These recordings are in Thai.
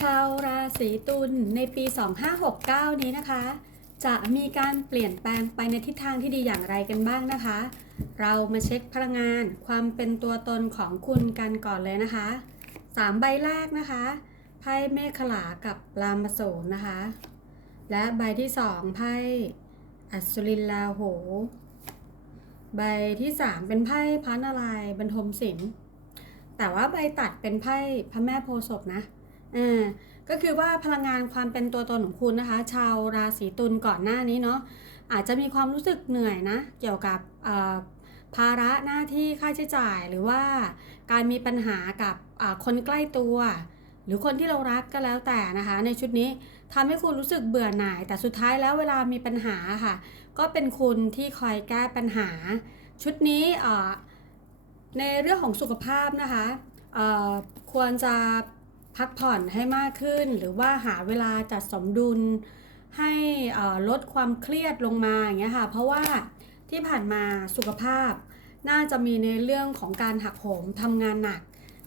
ชาวราศีตุลในปี 2569 นี้นะคะ จะมีการเปลี่ยนแปลงไปในทิศทางที่ดีอย่างไรกันบ้างนะคะ เรามาเช็คพลังงานความเป็นตัวตนของคุณกันก่อนเลยนะคะสามใบแรกนะคะไพ่เมฆขลากับรามโสนนะคะ และใบที่สองไพ่อัศรินลาโห ใบที่สามเป็นไพ่พระนารายณ์บรรทมศิลป์แต่ว่าใบตัดเป็นไพ่พระแม่โพธิ์ศพนะ อ่าก็คือว่าพลังงานความเป็นตัวตนของคุณนะคะ ชาวราศีตุลก่อนหน้านี้เนาะอาจจะมีความรู้สึกเหนื่อยนะ เกี่ยวกับภาระหน้าที่ค่าใช้จ่ายหรือว่าการมีปัญหากับคนใกล้ตัว หรือคนที่เรารักก็แล้วแต่นะคะ ในชุดนี้ทำให้คุณรู้สึกเบื่อหน่าย แต่สุดท้ายแล้วเวลามีปัญหาค่ะ ก็เป็นคุณที่คอยแก้ปัญหา ชุดนี้ในเรื่องของสุขภาพนะคะควรจะ พักผ่อนให้มากขึ้น หรือว่าหาเวลาจัดสมดุลให้ลดความเครียดลงมาอย่างเงี้ยค่ะ เพราะว่าที่ผ่านมาสุขภาพ น่าจะมีในเรื่องของการหักโหมทำงานหนัก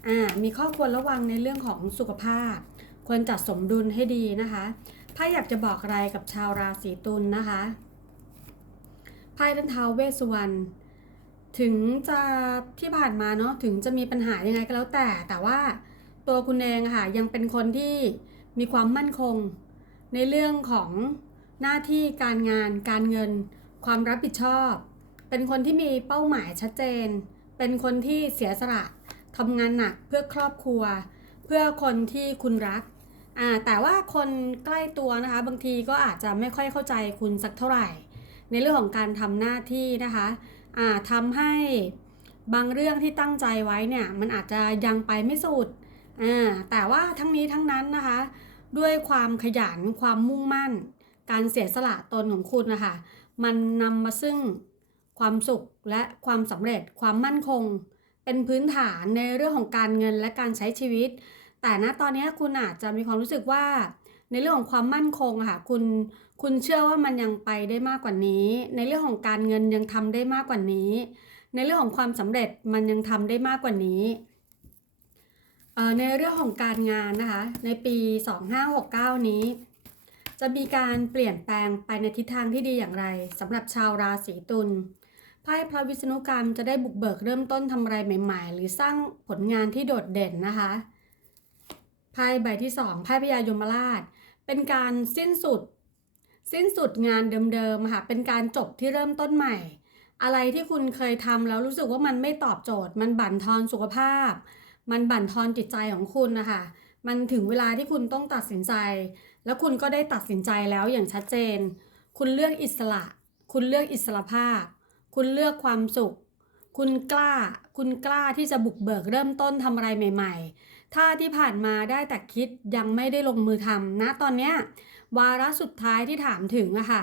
อ่ามีข้อควรระวังในเรื่องของสุขภาพ ควรจัดสมดุลให้ดีนะคะถ้าอยากจะบอกอะไรกับชาวราศีตุลนะคะไพ่ท่านเท้าวเวสสุวรรณถึงจะที่ผ่านมาเนาะถึงจะมีปัญหายังไงก็แล้วแต่แต่ว่า ตัวคุณเองค่ะยังเป็นคนที่มีความมั่นคง ในเรื่องของหน้าที่การงาน การเงิน ความรับผิดชอบ เป็นคนที่มีเป้าหมายชัดเจน เป็นคนที่เสียสละทำงานหนักเพื่อครอบครัว เพื่อคนที่คุณรักอ่าแต่ว่าคนใกล้ตัวนะคะ บางทีก็อาจจะไม่ค่อยเข้าใจคุณสักเท่าไหร่ ในเรื่องของการทำหน้าที่นะคะอ่าทำให้บางเรื่องที่ตั้งใจไว้เนี่ยมันอาจจะยังไปไม่สุด แต่ว่าทั้งนี้ทั้งนั้นนะคะ ด้วยความขยันความมุ่งมั่น การเสียสละตนของคุณนะคะมันนำมาซึ่งความสุขและความสำเร็จความมั่นคง เป็นพื้นฐานในเรื่องของการเงินและการใช้ชีวิต แต่ณตอนนี้คุณอาจจะมีความรู้สึกว่าในเรื่องของความมั่นคงค่ะคุณคุณเชื่อว่ามันยังไปได้มากกว่านี้ ในเรื่องของการเงินยังทำได้มากกว่านี้ ในเรื่องของความสำเร็จมันยังทำได้มากกว่านี้ ในเรื่องของการงานนะคะ ในปี 2569 นี้ จะมีการเปลี่ยนแปลงไปในทิศทางที่ดีอย่างไรสำหรับชาวราศีตุลไพ่พระวิษณุกรรมจะได้บุกเบิกเริ่มต้นทำอะไรใหม่ ๆ หรือสร้างผลงานที่โดดเด่นนะคะไพ่ใบที่สองไพ่พญายมราช เป็นการสิ้นสุด สิ้นสุดงานเดิมๆค่ะเป็นการจบที่เริ่มต้นใหม่ อะไรที่คุณเคยทำแล้วรู้สึกว่ามันไม่ตอบโจทย์ มันบั่นทอนสุขภาพ มันบั่นทอนจิตใจของคุณนะคะมันถึงเวลาที่คุณต้องตัดสินใจ แล้วคุณก็ได้ตัดสินใจแล้วอย่างชัดเจน คุณเลือกอิสระ คุณเลือกอิสระภาพ คุณเลือกความสุข คุณกล้า คุณกล้าที่จะบุกเบิกเริ่มต้นทำอะไรใหม่ ๆ ถ้าที่ผ่านมาได้แต่คิดยังไม่ได้ลงมือทำนะตอนเนี้ยวาระสุดท้ายที่ถามถึงอะค่ะ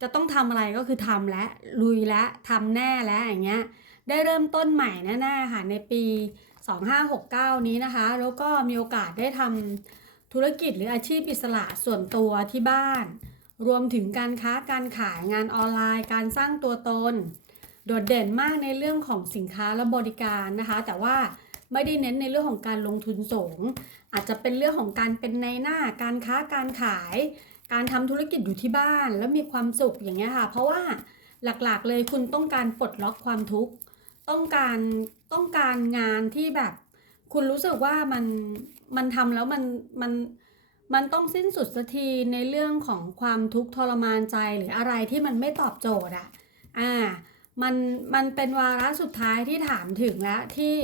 จะต้องทำอะไรก็คือทำและลุยและทำแน่แล้วอย่างเงี้ย ได้เริ่มต้นใหม่แน่ๆค่ะในปี 2569 นี้นะคะ แล้วก็มีโอกาสได้ทำธุรกิจหรืออาชีพอิสระส่วนตัวที่บ้าน รวมถึงการค้าการขายงานออนไลน์ การสร้างตัวตน โดดเด่นมากในเรื่องของสินค้าและบริการนะคะ แต่ว่าไม่ได้เน้นในเรื่องของการลงทุนสูง อาจจะเป็นเรื่องของการเป็นในหน้าการค้าการขาย การทำธุรกิจอยู่ที่บ้านแล้วมีความสุขอย่างเงี้ยค่ะ เพราะว่าหลักๆเลยคุณต้องการปลดล็อกความทุกข์ ต้องการ ต้องการงานที่แบบ คุณรู้สึกว่ามันมันทำแล้วมันมันมันต้องสิ้นสุดสักทีในเรื่องของความทุกข์ทรมานใจหรืออะไรที่มันไม่ตอบโจทย์อะอ่ามันมันเป็นวาระสุดท้ายที่ถามถึงแล้วที่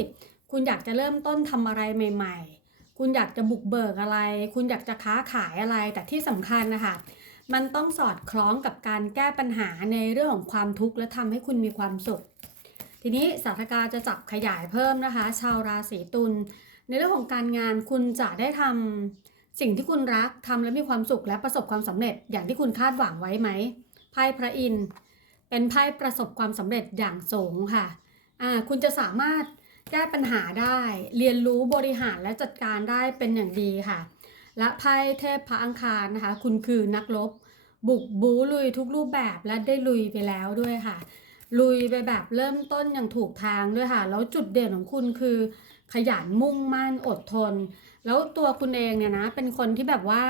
คุณอยากจะเริ่มต้นทำอะไรใหม่ ๆ คุณอยากจะบุกเบิกอะไร คุณอยากจะค้าขายอะไรแต่ที่สำคัญนะคะมันต้องสอดคล้องกับการแก้ปัญหาในเรื่องของความทุกข์และทำให้คุณมีความสุข ทีนี้สาธการจะจับขยายเพิ่มนะคะ ชาวราศีตุลในเรื่องของการงานคุณจะได้ทำสิ่งที่คุณรักทำแล้วมีความสุขและประสบความสำเร็จอย่างที่คุณคาดหวังไว้ไหมไพ่พระอินทร์เป็นไพ่ประสบความสำเร็จอย่างสูงค่ะอ่าคุณจะสามารถแก้ปัญหาได้ เรียนรู้บริหารและจัดการได้เป็นอย่างดีค่ะ และไพ่เทพพระอังคารนะคะ คุณคือนักรบ บุกบูลุยทุกรูปแบบและได้ลุยไปแล้วด้วยค่ะ ลุยไปแบบเริ่มต้นอย่างถูกทางด้วยค่ะ แล้วจุดเด่นของคุณคือ ขยันมุ่งมั่นอดทน แล้วตัวคุณเองเนี่ยนะ เป็นคนที่แบบว่า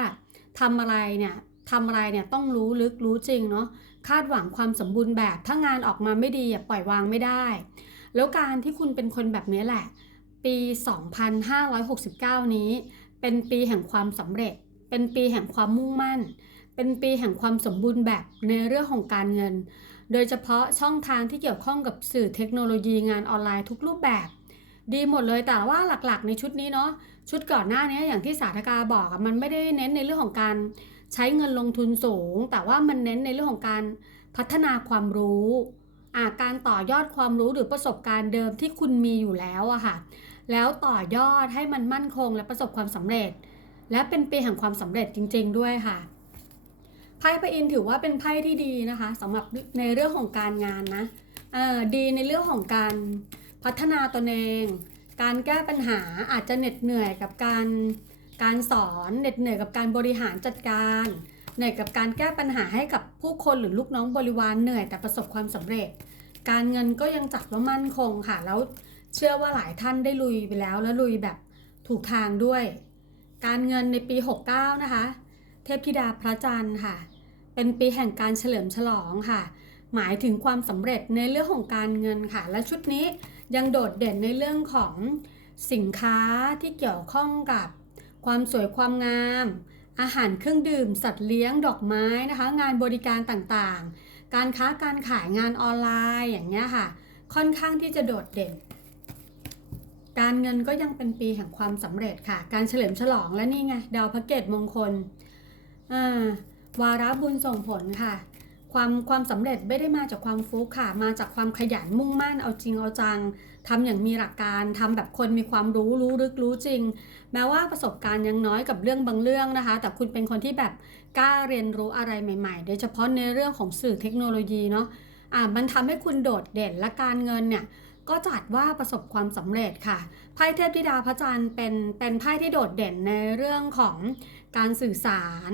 ทำอะไรเนี่ยทำอะไรเนี่ยต้องรู้ลึกรู้จริงเนาะคาดหวังความสมบูรณ์แบบ ถ้างานออกมาไม่ดีอย่าปล่อยวางไม่ได้ แล้วการที่คุณเป็นคนแบบนี้แหละ ปี 2569 นี้ เป็นปีแห่งความสำเร็จ เป็นปีแห่งความมุ่งมั่น เป็นปีแห่งความสมบูรณ์แบบในเรื่องของการเงิน โดยเฉพาะช่องทางที่เกี่ยวข้องกับสื่อเทคโนโลยีงานออนไลน์ทุกรูปแบบ ดีหมดเลยแต่ว่าหลักๆ ในชุดนี้เนาะชุดก่อนหน้านี้อย่างที่สาธกาบอกอะมันไม่ได้เน้นในเรื่องของการใช้เงินลงทุนสูง แต่ว่ามันเน้นในเรื่องของการพัฒนาความรู้อาการต่อยอดความรู้หรือประสบการณ์เดิมที่คุณมีอยู่แล้วอะค่ะแล้วต่อยอดให้มันมั่นคงและประสบความสำเร็จ และเป็นปีแห่งความสำเร็จจริง ๆ ด้วยค่ะ ไพ่พระอินทร์ถือว่าเป็นไพ่ที่ดีนะคะสำหรับในเรื่องของการงานนะดีในเรื่องของการพัฒนาตนเอง การแก้ปัญหาอาจจะเหน็ดเหนื่อยกับการการสอนเหน็ดเหนื่อยกับการบริหารจัดการเหนื่อยกับการแก้ปัญหาให้กับผู้คนหรือลูกน้องบริวารเหนื่อยแต่ประสบความสำเร็จ การเงินก็ยังจัดว่ามั่นคงค่ะแล้วเชื่อว่าหลายท่านได้ลุยไปแล้ว แล้วลุยแบบถูกทางด้วย การเงินในปี 69 นะคะ เทพธิดาพระจันทร์ค่ะ เป็นปีแห่งการเฉลิมฉลองค่ะ หมายถึงความสำเร็จในเรื่องของการเงินค่ะ และชุดนี้ยังโดดเด่นในเรื่องของสินค้าที่เกี่ยวข้องกับความสวยความงาม อาหารเครื่องดื่ม สัตว์เลี้ยงดอกไม้นะคะ งานบริการต่างๆ การค้าการขายงานออนไลน์อย่างเงี้ยค่ะ ค่อนข้างที่จะโดดเด่น การเงินก็ยังเป็นปีแห่งความสำเร็จค่ะ การเฉลิมฉลองและนี่ไงดาวพระเกตมงคลอ่า วาระบุญส่งผลค่ะ ความความสำเร็จไม่ได้มาจากความฟุกค่ะ มาจากความขยันมุ่งมั่นเอาจริงเอาจังทำอย่างมีหลักการทำแบบคนมีความรู้รู้ลึกรู้จริง แม้ว่าประสบการณ์ยังน้อยกับเรื่องบางเรื่องนะคะ แต่คุณเป็นคนที่แบบกล้าเรียนรู้อะไรใหม่ๆ โดยเฉพาะในเรื่องของสื่อเทคโนโลยีเนาะอ่ามันทำให้คุณโดดเด่นและการเงินเนี่ย ก็จัดว่าประสบความสำเร็จค่ะ ไพ่เทพธิดาพระจันทร์เป็นเป็นไพ่ที่โดดเด่นในเรื่องของการสื่อสาร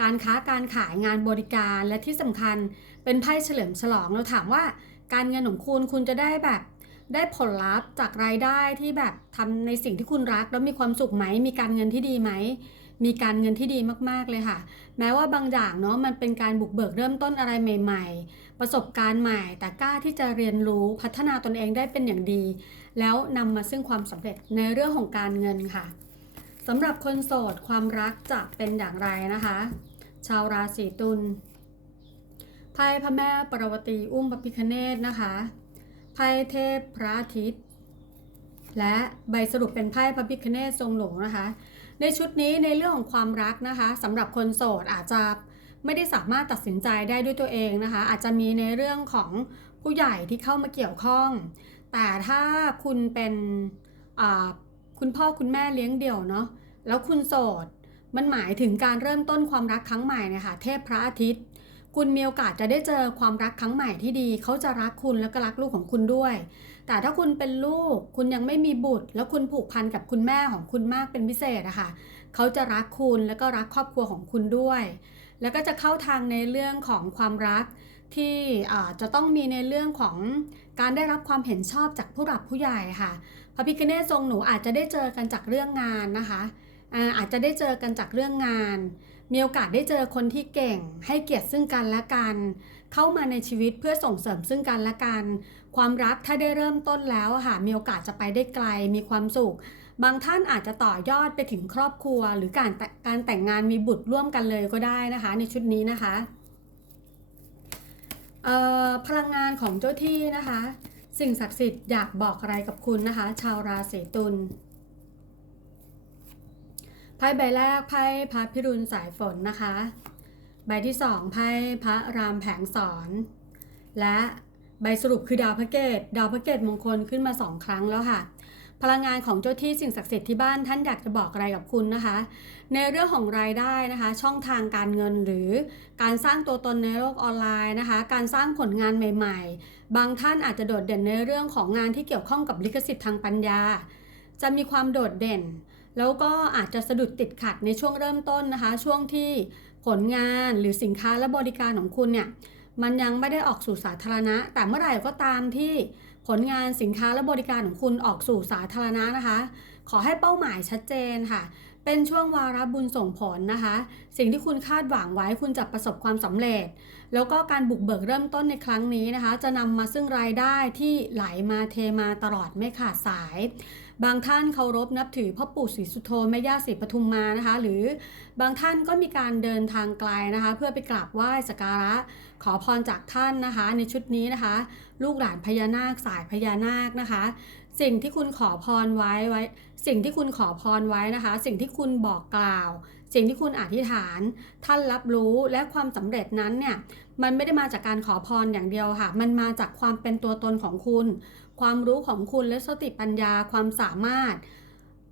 การค้าการขายงานบริการและที่สำคัญเป็นไพ่เฉลิมฉลองเราถามว่า การเงินของคุณคุณจะได้แบบได้ผลลัพธ์จากรายได้ที่แบบทำในสิ่งที่คุณรักแล้วมีความสุขไหมมีการเงินที่ดีไหม มีการเงินที่ดีมากๆเลยค่ะ แม้ว่าบางอย่างเนาะมันเป็นการบุกเบิกเริ่มต้นอะไรใหม่ ๆ ประสบการณ์ใหม่ แต่กล้าที่จะเรียนรู้พัฒนาตนเองได้เป็นอย่างดี แล้วนำมาซึ่งความสำเร็จในเรื่องของการเงินค่ะสำหรับคนโสดความรักจะเป็นอย่างไรนะคะ ชาวราศีตุลไพ่พระแม่ปรวตีอุ้มพระพิคเนตนะคะไพ่เทพพระอาทิตย์และใบสรุปเป็นไพ่พระพิคเนตทรงหลงนะคะ ในชุดนี้ในเรื่องของความรักนะคะสำหรับคนโสดอาจจะไม่ได้สามารถตัดสินใจได้ด้วยตัวเองนะคะ อาจจะมีในเรื่องของผู้ใหญ่ที่เข้ามาเกี่ยวข้อง แต่ถ้าคุณเป็นคุณพ่อคุณแม่เลี้ยงเดี่ยวเนาะแล้วคุณโสดมันหมายถึงการเริ่มต้นความรักครั้งใหม่นะคะเทพพระอาทิตย์ คุณมีโอกาสจะได้เจอความรักครั้งใหม่ที่ดี เขาจะรักคุณแล้วก็รักลูกของคุณด้วย แต่ถ้าคุณเป็นลูกคุณยังไม่มีบุตร แล้วคุณผูกพันกับคุณแม่ของคุณมากเป็นพิเศษอะคะ่ะเขาจะรักคุณแล้วก็รักครอบครัวของคุณด้วย แล้วก็จะเข้าทางในเรื่องของความรักที่จะต้องมีในเรื่องของการได้รับความเห็นชอบจากผู้หลักผู้ใหญ่ค่ะพระพิคเนตทรงหนูอาจจะได้เจอกันจากเรื่องงานนะคะอาจจะได้เจอกันจากเรื่องงาน มีโอกาสได้เจอคนที่เก่ง ให้เกียรติซึ่งกันและกัน เข้ามาในชีวิตเพื่อส่งเสริมซึ่งกันและกัน ความรักถ้าได้เริ่มต้นแล้วค่ะมีโอกาสจะไปได้ไกลมีความสุข บางท่านอาจจะต่อยอดไปถึงครอบครัว หรือการการแต่งงานมีบุตรร่วมกันเลยก็ได้นะคะ ในชุดนี้นะคะพลังงานของเจ้าที่นะคะ สิ่งศักดิ์สิทธิ์อยากบอกอะไรกับคุณนะคะ ชาวราศีตุลไพ่ใบแรกไพ่พระพิรุณสายฝนนะคะ ใบที่สองไพ่พระรามแผงสอน และ ใบสรุปคือดาวพระเกตดาวพระเกตมงคลขึ้นมาสองครั้งแล้วค่ะ พลังงานของเจ้าที่สิ่งศักดิ์สิทธิ์ที่บ้านท่านอยากจะบอกอะไรกับคุณนะคะ ในเรื่องของรายได้นะคะ ช่องทางการเงินหรือการสร้างตัวตนในโลกออนไลน์นะคะ การสร้างผลงานใหม่ ๆ บางท่านอาจจะโดดเด่นในเรื่องของงานที่เกี่ยวข้องกับลิขสิทธิ์ทางปัญญา จะมีความโดดเด่น แล้วก็อาจจะสะดุดติดขัดในช่วงเริ่มต้นนะคะ ช่วงที่ผลงานหรือสินค้าและบริการของคุณเนี่ย มันยังไม่ได้ออกสู่สาธารณะ แต่เมื่อไหร่ก็ตามที่ผลงานสินค้าและบริการของคุณออกสู่สาธารณะนะคะ ขอให้เป้าหมายชัดเจนค่ะ เป็นช่วงวาระบุญส่งผลนะคะ สิ่งที่คุณคาดหวังไว้คุณจะประสบความสำเร็จ แล้วก็การบุกเบิกเริ่มต้นในครั้งนี้นะคะ จะนำมาซึ่งรายได้ที่ไหลมาเทมาตลอดไม่ขาดสาย บางท่านเคารพนับถือพ่อปู่ศรีสุโธแม่ย่าศรีปทุมมานะคะ หรือบางท่านก็มีการเดินทางไกลนะคะ เพื่อไปกราบไหว้สักการะขอพรจากท่านนะคะ ในชุดนี้นะคะ ลูกหลานพญานาคสายพญานาคนะคะ สิ่งที่คุณขอพรไว้ไว้ สิ่งที่คุณขอพรไว้นะคะ สิ่งที่คุณบอกกล่าว สิ่งที่คุณอธิษฐาน ท่านรับรู้และความสำเร็จนั้นเนี่ยมันไม่ได้มาจากการขอพรอย่างเดียวค่ะ มันมาจากความเป็นตัวตนของคุณ ความรู้ของคุณและสติปัญญาความสามารถ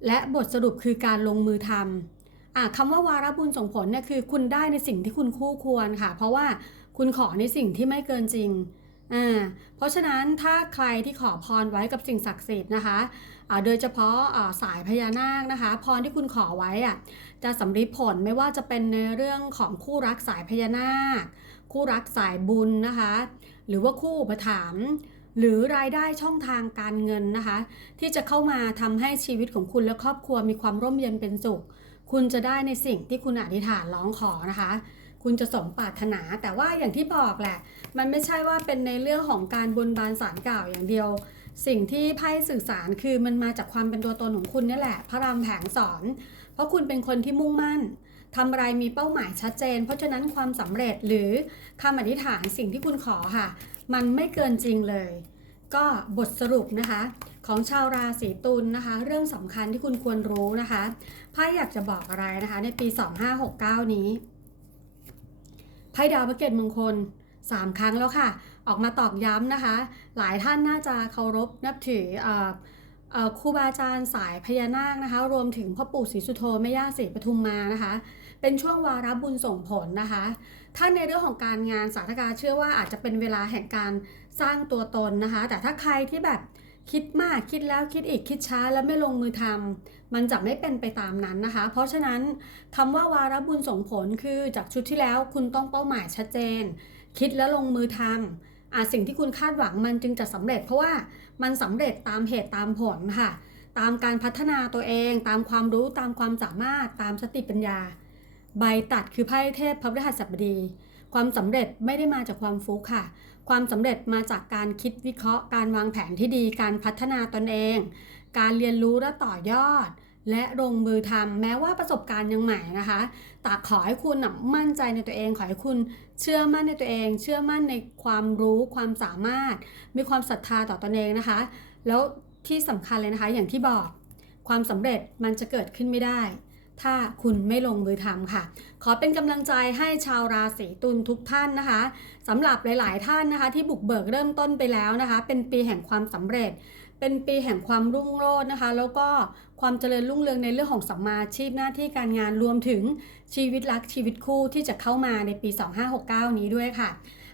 และบทสรุปคือการลงมือทำอะคำว่าวาระบุญส่งผลเนี่ยคือคุณได้ในสิ่งที่คุณคู่ควรค่ะ เพราะว่าคุณขอในสิ่งที่ไม่เกินจริง อ่าเพราะฉะนั้นถ้าใครที่ขอพรไว้กับสิ่งศักดิ์สิทธิ์นะคะอ่าโดยเฉพาะอ่าสายพญานาคนะคะ พรที่คุณขอไว้อะจะสำลิดผลไม่ว่าจะเป็นในเรื่องของคู่รักสายพญานาค คู่รักสายบุญนะคะ หรือว่าคู่อุปถัมหรือรายได้ช่องทางการเงินนะคะ ที่จะเข้ามาทำให้ชีวิตของคุณและครอบครัวมีความร่มเย็นเป็นสุข คุณจะได้ในสิ่งที่คุณอธิษฐานร้องขอนะคะ คุณจะสมปรารถนา แต่ว่าอย่างที่บอกแหละ มันไม่ใช่ว่าเป็นในเรื่องของการบนบานสารกล่าวอย่างเดียว สิ่งที่ไพ่สื่อสารคือมันมาจากความเป็นตัวตนของคุณนี่แหละ พระรามแผงสอน เพราะคุณเป็นคนที่มุ่งมั่นทำอะไรมีเป้าหมายชัดเจน เพราะฉะนั้นความสำเร็จหรือคำอธิษฐานสิ่งที่คุณขอค่ะ มันไม่เกินจริงเลย ก็บทสรุปนะคะ ของชาวราศีตุลนะคะ เรื่องสำคัญที่คุณควรรู้นะคะไพ่อยากจะบอกอะไรนะคะ ในปี 2569 นี้ ไพ่ดาวพระเกตมงคล 3 ครั้งแล้วค่ะ ออกมาตอกย้ำนะคะ หลายท่านน่าจะเคารพนับถือครูบาอาจารย์สายพญานาคนะคะ รวมถึงพ่อปู่ศรีสุโธแม่ย่าศรีปทุมมานะคะ เป็นช่วงวาระบุญส่งผลนะคะ ถ้าในเรื่องของการงานสาธการเชื่อว่าอาจจะเป็นเวลาแห่งการสร้างตัวตนนะคะ แต่ถ้าใครที่แบบ คิดมากคิดแล้วคิดอีกคิดช้าแล้วไม่ลงมือทำมันจะไม่เป็นไปตามนั้นนะคะ เพราะฉะนั้นคำว่าวาระบุญส่งผลคือจากชุดที่แล้วคุณต้องเป้าหมายชัดเจน คิดแล้วลงมือทำอะสิ่งที่คุณคาดหวังมันจึงจะสำเร็จ เพราะว่ามันสำเร็จตามเหตุตามผลค่ะ ตามการพัฒนาตัวเอง ตามความรู้ตามความสามารถตามสติปัญญา ใบตัดคือไพ่เทพพระฤหัสบดี ความสำเร็จไม่ได้มาจากความฟุกค่ะ ความสำเร็จมาจากการคิดวิเคราะห์ การวางแผนที่ดี การพัฒนาตนเอง การเรียนรู้และต่อยอด และลงมือทำแม้ว่าประสบการณ์ยังใหม่นะคะแต่ขอให้คุณมั่นใจในตัวเอง ขอให้คุณเชื่อมั่นในตัวเอง เชื่อมั่นในความรู้ความสามารถ มีความศรัทธาต่อตนเองนะคะ แล้วที่สำคัญเลยนะคะ อย่างที่บอก ความสำเร็จมันจะเกิดขึ้นไม่ได้ ถ้าคุณไม่ลงมือทำค่ะ ขอเป็นกำลังใจให้ชาวราศีตุลทุกท่านนะคะสำหรับหลาย ๆ ท่านนะคะ ที่บุกเบิกเริ่มต้นไปแล้วนะคะ เป็นปีแห่งความสำเร็จ เป็นปีแห่งความรุ่งโรจน์นะคะ แล้วก็ความเจริญรุ่งเรืองในเรื่องของสัมมาชีพหน้าที่การงานรวมถึงชีวิตรักชีวิตคู่ที่จะเข้ามาในปี 2569 นี้ด้วยค่ะ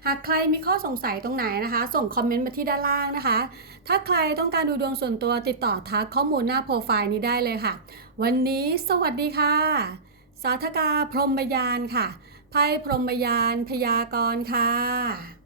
หากใครมีข้อสงสัยตรงไหนนะคะ ส่งคอมเมนต์มาที่ด้านล่างนะคะ ถ้าใครต้องการดูดวงส่วนตัวติดต่อทักข้อมูลหน้าโปรไฟล์นี้ได้เลยค่ะ วันนี้สวัสดีค่ะ สาธกาพรหมยานค่ะไพ่พรหมยานพยากรณ์ค่ะ